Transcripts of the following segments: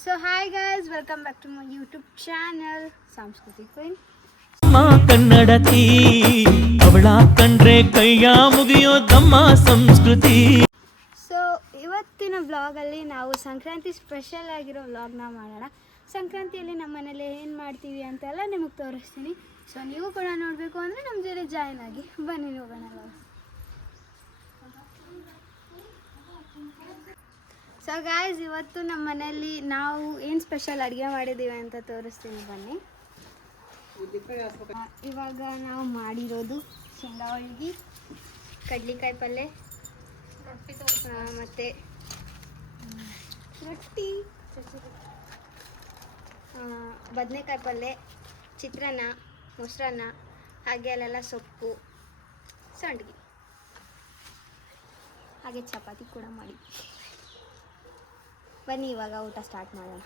So hi guys, welcome back to my YouTube channel Samskruti Queen. ಕನ್ನಡತಿ ಅವಳ ಕಂಡ್ರೆ ಕೈಯ ಮುಗಿಯೋದಮ್ಮ ಸಂಸ್ಕೃತಿ. ಸೊ ಇವತ್ತಿನ ವ್ಲಾಗಲ್ಲಿ ನಾವು ಸಂಕ್ರಾಂತಿ ಸ್ಪೆಷಲ್ ಆಗಿರೋ ವ್ಲಾಗ್ನ ಮಾಡೋಣ. ಸಂಕ್ರಾಂತಿಯಲ್ಲಿ ನಮ್ಮ ಮನೇಲಿ ಏನು ಮಾಡ್ತೀವಿ ಅಂತೆಲ್ಲ ನಿಮಗೆ ತೋರಿಸ್ತೀನಿ. ಸೊ ನೀವು ಕೂಡ ನೋಡಬೇಕು ಅಂದರೆ ನಮ್ಮ ಜೊತೆ ಜಾಯ್ನ್ ಆಗಿ ಬನ್ನಿ ಹೋಗೋಣ. ಸೊ ಗಾಯ್ಸ್, ಇವತ್ತು ನಮ್ಮ ಮನೆಯಲ್ಲಿ ನಾವು ಏನು ಸ್ಪೆಷಲ್ ಅಡುಗೆ ಮಾಡಿದ್ದೀವಿ ಅಂತ ತೋರಿಸ್ತೀನಿ ಬನ್ನಿ. ಇವಾಗ ನಾವು ಮಾಡಿರೋದು ಶೇಂಗಾ ಹೋಳಿಗೆ, ಕಡ್ಲಿಕಾಯಿ ಪಲ್ಯ, ಮತ್ತು ರೊಟ್ಟಿ, ಬದನೆಕಾಯಿ ಪಲ್ಯ, ಚಿತ್ರಾನ್ನ, ಮೊಸರನ್ನ, ಹಾಗೆ ಅಲ್ಲೆಲ್ಲ ಸೊಪ್ಪು, ಸಂಡಿಗೆ, ಹಾಗೆ ಚಪಾತಿ ಕೂಡ ಮಾಡಿ. ಬನ್ನಿ ಇವಾಗ ಊಟ ಸ್ಟಾರ್ಟ್ ಮಾಡೋಣ.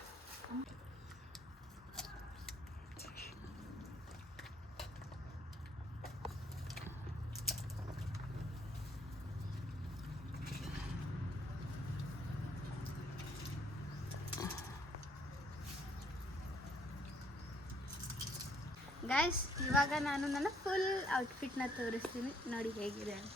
ಗೈಸ್, ಇವಾಗ ನಾನು ನನ್ನ ಫುಲ್ ಔಟ್ಫಿಟ್ನ ತೋರಿಸ್ತೀನಿ, ನೋಡಿ ಹೇಗಿದೆ ಅಂತ.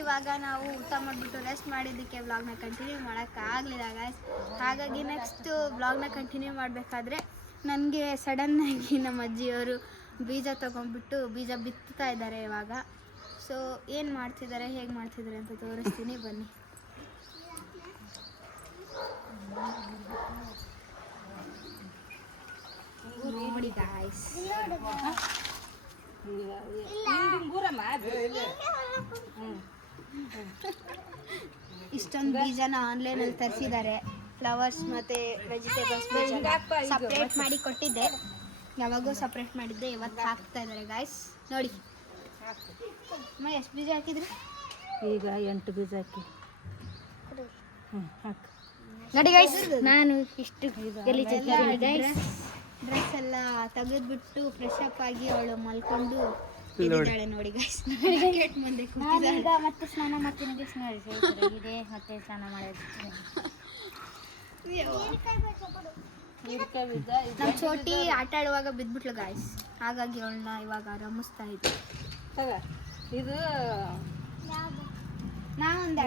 ಇವಾಗ ನಾವು ಊಟ ಮಾಡಿಬಿಟ್ಟು ರೆಸ್ಟ್ ಮಾಡಿದ್ದಕ್ಕೆ ವ್ಲಾಗ್ನ ಕಂಟಿನ್ಯೂ ಮಾಡೋಕ್ಕಾಗಲಿಲ್ಲ ಗೈಸ್. ಹಾಗಾಗಿ ನೆಕ್ಸ್ಟ್ ವ್ಲಾಗ್ನ ಕಂಟಿನ್ಯೂ ಮಾಡಬೇಕಾದ್ರೆ ನನಗೆ ಸಡನ್ನಾಗಿ ನಮ್ಮ ಅಜ್ಜಿಯವರು ಬೀಜ ತೊಗೊಂಡ್ಬಿಟ್ಟು ಬೀಜ ಬಿತ್ತುತ್ತಾ ಇದ್ದಾರೆ ಇವಾಗ. ಸೊ ಏನು ಮಾಡ್ತಿದ್ದಾರೆ, ಹೇಗೆ ಮಾಡ್ತಿದ್ದಾರೆ ಅಂತ ತೋರಿಸ್ತೀನಿ ಬನ್ನಿ. ನೋಡಿ ಗಾಯ್ಸ್, ಇಷ್ಟೊಂದು ಬೀಜನ ಆನ್ಲೈನಲ್ಲಿ ತರಿಸಿದ್ದಾರೆ. ಫ್ಲವರ್ಸ್ ಮತ್ತು ವೆಜಿಟೇಬಲ್ಸ್ ಬೀಜ ಸಪ್ರೇಟ್ ಮಾಡಿ ಕೊಟ್ಟಿದ್ದೆ, ಯಾವಾಗೂ ಸಪ್ರೇಟ್ ಮಾಡಿದ್ದೆ, ಇವತ್ತು ಹಾಕ್ತಾ ಇದ್ದಾರೆ ಗಾಯ್ಸ್. ನೋಡಿ ಎಷ್ಟು ಬೀಜ ಹಾಕಿದ್ರಿ? ಈಗ 8 ಬೀಜ ಹಾಕಿ ನೋಡಿ ಗೈಸ್, ನಾನು ಇಷ್ಟು ಡ್ರೆಸ್ ಎಲ್ಲ ತೆಗೆದ್ಬಿಟ್ಟು ಫ್ರೆಶ್ ಅಪ್ ಆಗಿ ಅವಳು ಮಲ್ಕೊಂಡು ಇದ್ದಾಳೆ ನೋಡಿ ಗೈಸ್. ಮುಂದೆ ಈಗ ಮತ್ತೆ ಸ್ನಾನ ಮಾಡ್ತೀನಿ ಇದೆ, ಮತ್ತೆ ಸ್ನಾನ ಮಾಡೋದು. ನಮ್ಮ ಚೋಟಿ ಆಟ ಆಡುವಾಗ ಬಿದ್ಬಿಟ್ಲು ಗಾಯ್ಸ್, ಹಾಗಾಗಿ ಅವಳನ್ನ ಇವಾಗ ರಮಿಸ್ತಾ ಇದ್ದೆ. ಇದು ನಾವೊಂದು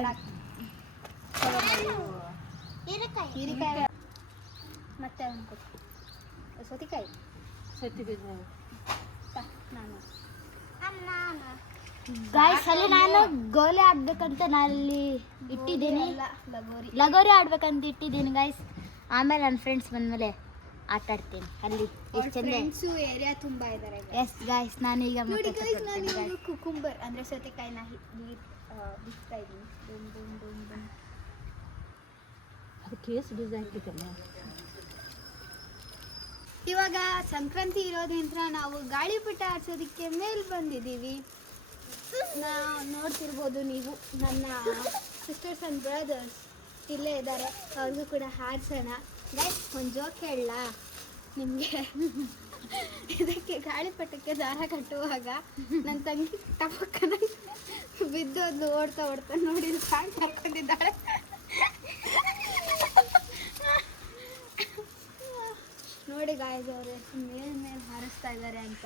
ಹೀರಿಕಾಯಿ ಮತ್ತೆ ಸೌತೆಕಾಯಿ ಸತ್ತಿ ಬೀಜ. ನಾನು ಗಾಯ್ಸ್, ಅಲ್ಲಿ ನಾನು ಗೋಲಿ ಆಡ್ಬೇಕಂತ ನಾನಲ್ಲಿ ಇಟ್ಟಿದ್ದೀನಿ, ಲಗೋರಿ ಆಡ್ಬೇಕಂತ ಇಟ್ಟಿದ್ದೀನಿ ಗಾಯ್ಸ್. ಆಮೇಲೆ ನನ್ನ ಫ್ರೆಂಡ್ಸ್ ಬಂದಮೇಲೆ ಆಟ ಆಡ್ತೀನಿ ಅಲ್ಲಿ. ಫ್ರೆಂಡ್ಸು ಏರಿಯಾ ತುಂಬ ಇದ್ದಾರೆ. ಎಸ್ ಗಾಯ್ಸ್, ನಾನು ಈಗ ಕುಕುಂಬರ್ ಅಂದರೆ ಸೌತೆಕಾಯಿನ ಬಿಡ್ತಾ ಇದ್ದೀನಿ. ಅದಕ್ಕೆ ಎಷ್ಟು ಬೀಜ ಹಾಕಿದ್ದಲ್ಲ. ಇವಾಗ ಸಂಕ್ರಾಂತಿ ಇರೋದ್ರಿಂದ ನಾವು ಗಾಳಿಪಟ ಆಡ್ಸೋದಕ್ಕೆ ಮೇಲೆ ಬಂದಿದ್ದೀವಿ. ನಾವು ನೋಡ್ತಿರ್ಬೋದು ನೀವು, ನನ್ನ ಸಿಸ್ಟರ್ಸ್ ಆ್ಯಂಡ್ ಬ್ರದರ್ಸ್ ಇಲ್ಲೇ ಇದ್ದಾರೆ, ಅವ್ರಿಗೂ ಕೂಡ ಹಾರಿಸೋಣ. ಗೈಸ್, ಒಂದು ಜೋಕ್ ಹೇಳಲ್ಲ ನಿಮಗೆ. ಇದಕ್ಕೆ ಗಾಳಿಪಟಕ್ಕೆ ದಾರ ಕಟ್ಟುವಾಗ ನನ್ನ ತಂಗಿ ಟಪಕ್ಕನ ಬಿದ್ದೋದ್ಲು ಓಡ್ತಾ ಓಡ್ತಾ ನೋಡಿ ಸಾಂಗ್ ಹಾಕೊಂಡಿದ್ದಾಳೆ. ನೋಡಿ ಗಾಯ್ಸ್, ಅವರು ಮೇಲೆ ಹಾರಿಸ್ತಾ ಇದ್ದಾರೆ ಅಂತ.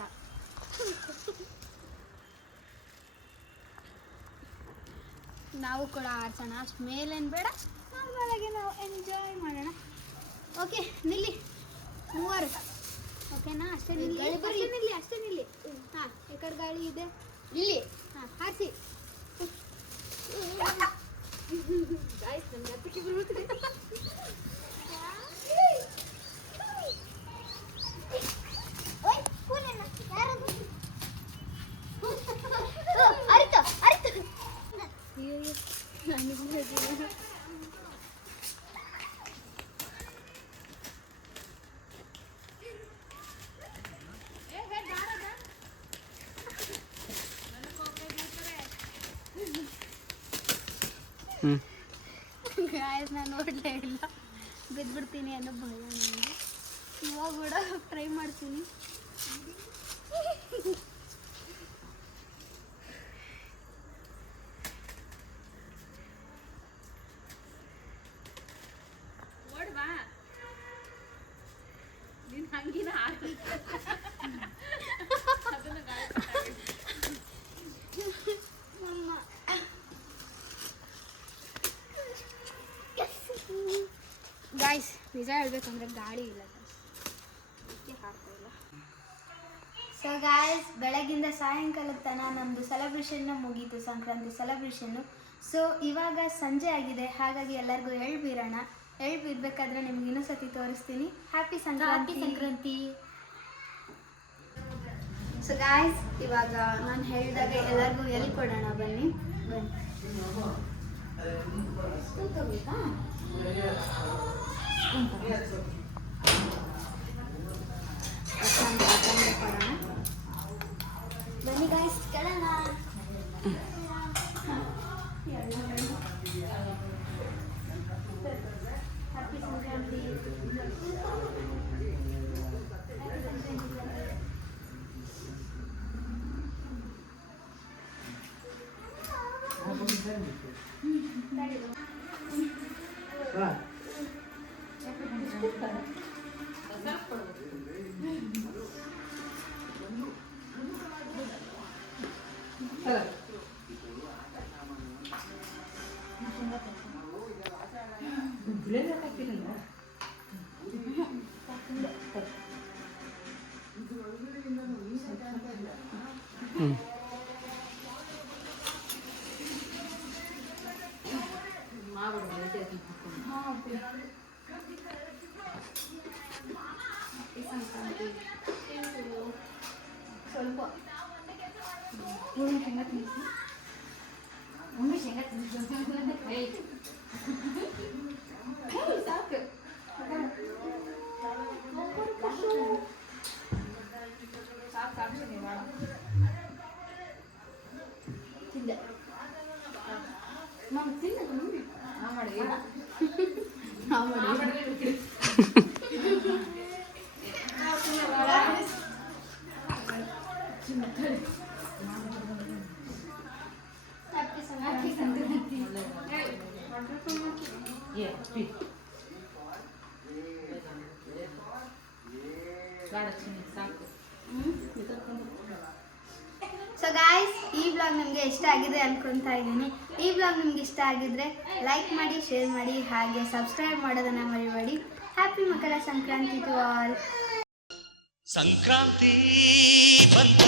ನಾವು ಕೂಡ ಹಾರಿಸೋಣ, ಅಷ್ಟು ಮೇಲೇನು ಬೇಡ, ನಾರ್ಮಲಾಗಿ ನಾವು ಎಂಜಾಯ್ ಮಾಡೋಣ. ಓಕೆ, ನಿಲ್ಲಿ ಮೂವರು, ಓಕೆನಾ? ಅಷ್ಟೇ ನಿಲ್ಲಿ, ಅಷ್ಟೇ ನಿಲ್ಲಿ. ಹಾಂ, ಈ ಕಡೆ ಗಾಳಿ ಇದೆ ಇಲ್ಲಿ. ಹಾಂ, ಹಾರಿಸಿ. ಗಾಯ್ಸ್, ನಮ್ಗೆ ಹತ್ತಕ್ಕೆ ಬರುತ್ತದೆ. ನಾನು ನೋಡಲೇ ಇಲ್ಲ, ಬಿದ್ದುಬಿಡ್ತೀನಿ ಅನ್ನೋ ಭಯ ನನಗೆ. ಇವಾಗ ಕೂಡ ಟ್ರೈ ಮಾಡ್ತೀನಿ. ನಿಜ ಹೇಳ್ಬೇಕಂದ್ರೆ ಗಾಳಿ ಇಲ್ಲ ಅದಕ್ಕೆ ಹಾಕ್ತಾ ಇಲ್ಲ. ಸೊ ಗಾಯ್ಸ್, ಬೆಳಗಿಂದ ಸಾಯಂಕಾಲದ ತನಕ ನಮ್ಮದು ಸೆಲೆಬ್ರೇಷನ್ನ ಮುಗೀತು, ಸಂಕ್ರಾಂತಿ ಸೆಲೆಬ್ರೇಷನ್ನು. ಸೊ ಇವಾಗ ಸಂಜೆ ಆಗಿದೆ, ಹಾಗಾಗಿ ಎಲ್ಲರಿಗೂ ಎಳ್ಬಿರೋಣ. ಎಳ್ಬಿರ್ಬೇಕಾದ್ರೆ ನಿಮ್ಗೆ ಇನ್ನೂ ಸತಿ ತೋರಿಸ್ತೀನಿ. ಹ್ಯಾಪಿ ಸಂಕ್ರಾಂತಿ. ಸೊ ಗಾಯ್ಸ್, ಇವಾಗ ನಾನು ಹೇಳಿದಾಗ ಎಲ್ಲರಿಗೂ ಎಲ್ಲಿ ಕೊಡೋಣ, ಬನ್ನಿ. ಬನ್ನಿ ಗಾಯ್ಸ್, ಕೇಳೋಣ. ಹ್ಯಾಪಿ ಸಂಕ್ರಾಂತಿ. ಸ್ವಲ್ಪ ಶೇಂಗಾ ತಿನ್ನಿಸಿ. ಒಮ್ಮೆ ಶೇಂಗಾ ತಿನ್ನಿಸಿ ಸಾಕು. ತಿಂದೆ ನಾನು ತಿಂದೆ ಮಾಡಿ ಸೊ ಗಾಯ್ಸ್, ಈ ಬ್ಲಾಗ್ ನಿಮಗೆ ಇಷ್ಟ ಆಗಿದೆ ಅನ್ಕೊತಾ ಇದ್ದೀನಿ. ಈ ಬ್ಲಾಗ್ ನಿಮ್ಗೆ ಇಷ್ಟ ಆಗಿದ್ರೆ ಲೈಕ್ ಮಾಡಿ, ಶೇರ್ ಮಾಡಿ, ಹಾಗೆ ಸಬ್ಸ್ಕ್ರೈಬ್ ಮಾಡೋದನ್ನ ಮರಿಬೇಡಿ. Happy Makar Sankranti to all. Sankranti ಬಂತು